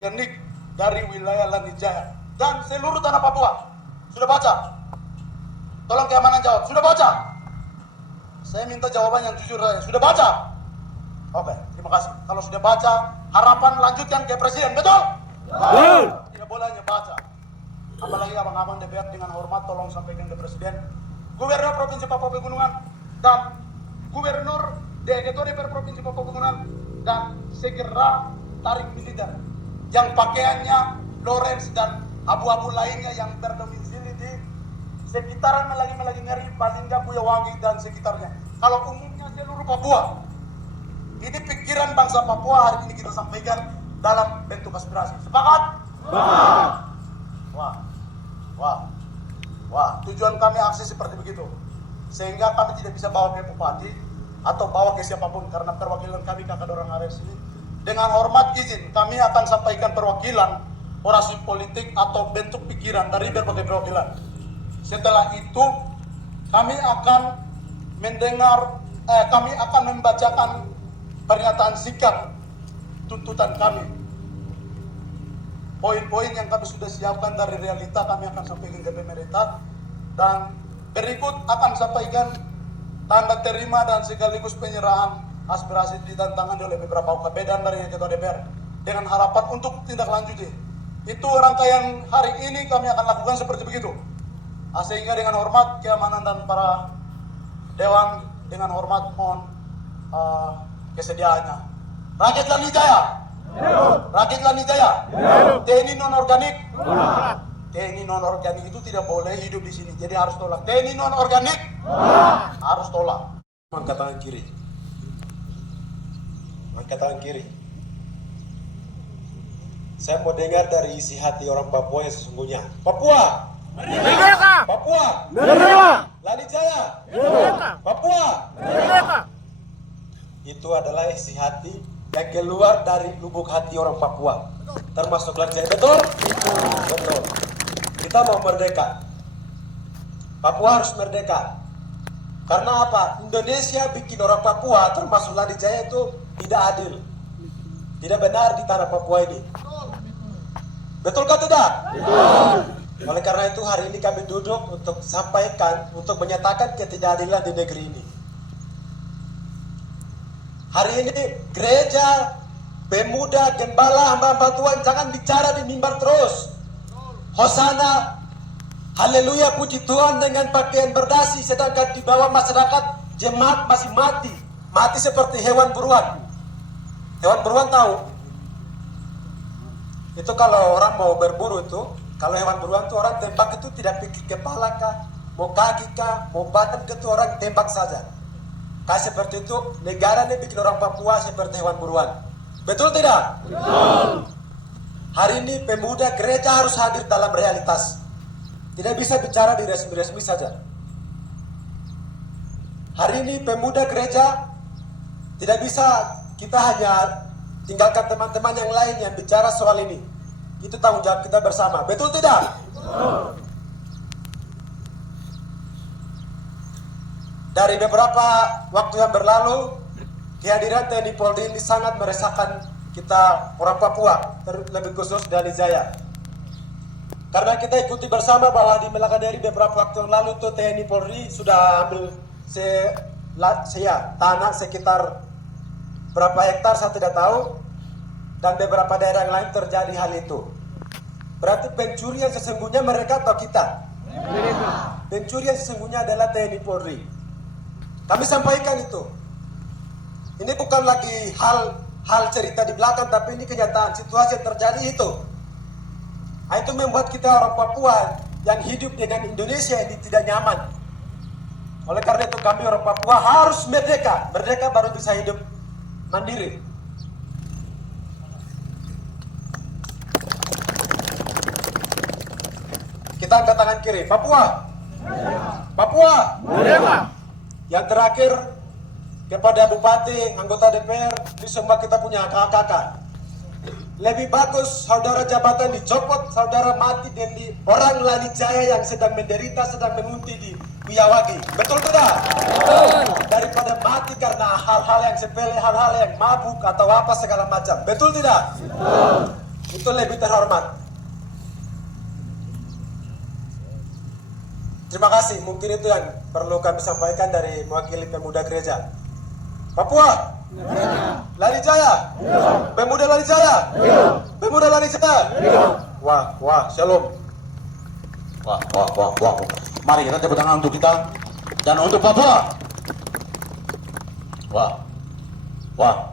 organik dari wilayah Lanijaya dan seluruh tanah Papua. Sudah baca? Tolong keamanan jawab. Sudah baca? Saya minta jawaban yang jujur saja. Sudah baca? Oke, terima kasih. Kalau sudah baca, harapan lanjutkan ke presiden, betul? Betul. Tidak boleh hanya baca. Apalagi abang-abang DPR dengan hormat tolong sampaikan ke presiden, Gubernur Provinsi Papua Pegunungan dan Gubernur Ketua DPR Provinsi Papua Pegunungan dan segera tarik militer yang pakaiannya Lawrence dan abu-abu lainnya yang berdomisili di sekitaran Melagi Ngeri, Palingga, Buyawangi dan sekitarnya. Kalau umumnya seluruh Papua. Ini pikiran bangsa Papua hari ini kita sampaikan dalam bentuk aspirasi. Sepakat? Sepakat. Wah. Tujuan kami aksi seperti begitu. Sehingga kami tidak bisa bawa ke bupati atau bawa ke siapapun karena perwakilan kami kakak dorang ada di sini. Dengan hormat izin, kami akan sampaikan perwakilan orasi politik atau bentuk pikiran dari berbagai perwakilan. Setelah itu, kami akan membacakan pernyataan sikap tuntutan kami. Poin-poin yang kami sudah siapkan dari realita kami akan sampaikan ke pemerintah dan berikut akan sampaikan tanda terima dan sekaligus penyerahan aspirasi ditantangkan oleh beberapa UKP dan dari Ketua DPR dengan harapan untuk tindak lanjuti. Itu rangkaian hari ini kami akan lakukan seperti begitu. Sehingga dengan hormat keamanan dan para dewan dengan hormat mohon kesediaannya. Rakyat Lanijaya. Rakyat Lanijaya. TNI non organik. TNI non organik itu tidak boleh hidup di sini. Jadi harus tolak. TNI non organik harus tolak. Angkat tangan kiri. Angkat tangan kiri. Saya mau dengar dari isi hati orang Papua yang sesungguhnya. Papua. Merdeka! Papua. Merdeka! Lanijaya. Merdeka! Papua. Merdeka! Itu adalah isi hati yang keluar dari lubuk hati orang Papua, termasuk Lanijaya. Betul? Betul. Kita mau merdeka. Papua harus merdeka. Karena apa? Indonesia bikin orang Papua, termasuk Lanijaya itu tidak adil. Tidak benar di tanah Papua ini. Betul kah tidak? Betul. Oleh karena itu hari ini kami duduk untuk sampaikan, untuk menyatakan ketidakadilan di negeri ini. Hari ini gereja, pemuda, gembala, hamba-hamba Tuhan jangan bicara di mimbar terus. Hosana, haleluya, puji Tuhan dengan pakaian berdasi, sedangkan di bawah masyarakat jemaat masih mati. Mati seperti hewan buruan. Hewan buruan tahu? Itu kalau orang mau berburu itu, kalau hewan buruan itu orang tembak itu tidak pikir kepala kah, mau kaki kah, mau badan ke itu orang tembak saja. Kayak seperti itu, negara ini bikin orang Papua seperti hewan buruan. Betul tidak? Betul. Hari ini pemuda gereja harus hadir dalam realitas. Tidak bisa bicara di resmi-resmi saja. Hari ini pemuda gereja tidak bisa kita hanya tinggalkan teman-teman yang lain yang bicara soal ini. Itu tanggung jawab kita bersama. Betul tidak? Betul. Dari beberapa waktu yang berlalu, kehadiran TNI Polri ini sangat meresahkan kita orang Papua, terlebih khusus dari Lanijaya. Karena kita ikuti bersama bahwa di Melakaderi beberapa waktu yang lalu itu TNI Polri sudah ambil tanah sekitar berapa hektar saya tidak tahu, dan beberapa daerah yang lain terjadi hal itu. Berarti pencurian sesungguhnya mereka atau kita? Pencurian sesungguhnya adalah TNI Polri. Kami sampaikan itu. Ini bukan lagi hal cerita di belakang, tapi ini kenyataan situasi yang terjadi itu. Nah, itu membuat kita orang Papua yang hidup dengan Indonesia ini tidak nyaman. Oleh karena itu kami orang Papua harus merdeka. Merdeka baru bisa hidup mandiri. Kita angkat tangan kiri. Papua. Papua. Merdeka! Yang terakhir kepada Bupati, anggota DPR, ini semua kita punya kakak-kakak. Lebih bagus saudara jabatan dicopot, saudara mati dari orang Lanijaya yang sedang menderita, sedang mengunti di Buyawangi. Betul tidak? Betul. Daripada mati karena hal-hal yang sepele, hal-hal yang mabuk atau apa segala macam. Betul tidak? Betul. itu lebih terhormat. Terima kasih, mungkin itu yang perlu kami sampaikan dari mewakili pemuda gereja. Papua, Lari Jaya, pemuda Lari Jaya, pemuda Lari Jaya. Wah, shalom. Wah. Mari kita tepuk tangan untuk kita dan untuk Papua. Wah.